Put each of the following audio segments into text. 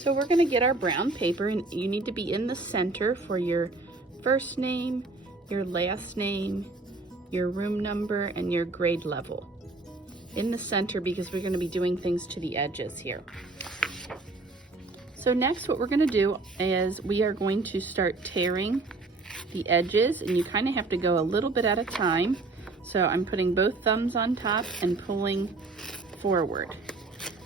So we're gonna get our brown paper, and you need to be in the center for your first name, your last name, your room number, and your grade level. In the center, because we're gonna be doing things to the edges here. So next what we're gonna do is we are going to start tearing the edges, and you kind of have to go a little bit at a time. So I'm putting both thumbs on top and pulling forward.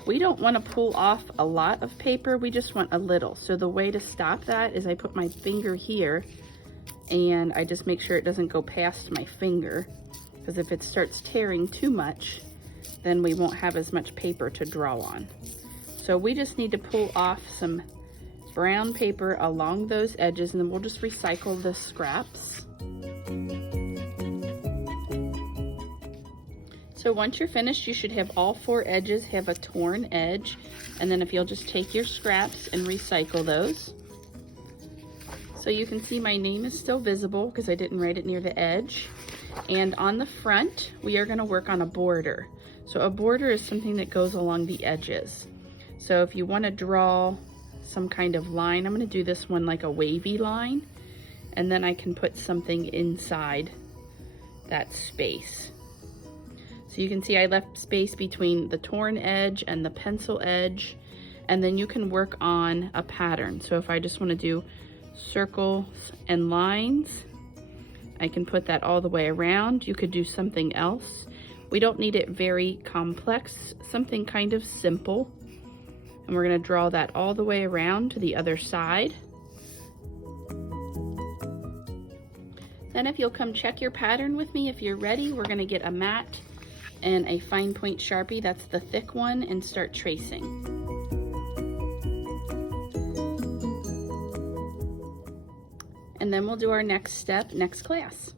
We don't want to pull off a lot of paper, we just want a little. So the way to stop that is I put my finger here and I just make sure it doesn't go past my finger, because if it starts tearing too much, then we won't have as much paper to draw on. So we just need to pull off some brown paper along those edges, and then we'll just recycle the scraps. So once you're finished, you should have all 4 edges have a torn edge. And then if you'll just take your scraps and recycle those. So you can see my name is still visible because I didn't write it near the edge. And on the front, we are gonna work on a border. So a border is something that goes along the edges. So if you wanna draw some kind of line, I'm gonna do this one like a wavy line, and then I can put something inside that space. So you can see I left space between the torn edge and the pencil edge, and then you can work on a pattern. So if I just want to do circles and lines, I can put that all the way around. You could do something else. We don't need it very complex, something kind of simple. And we're going to draw that all the way around to the other side. Then if you'll come check your pattern with me, if you're ready, we're going to get a mat and a fine point Sharpie, that's the thick one, and start tracing. And then we'll do our next step next class.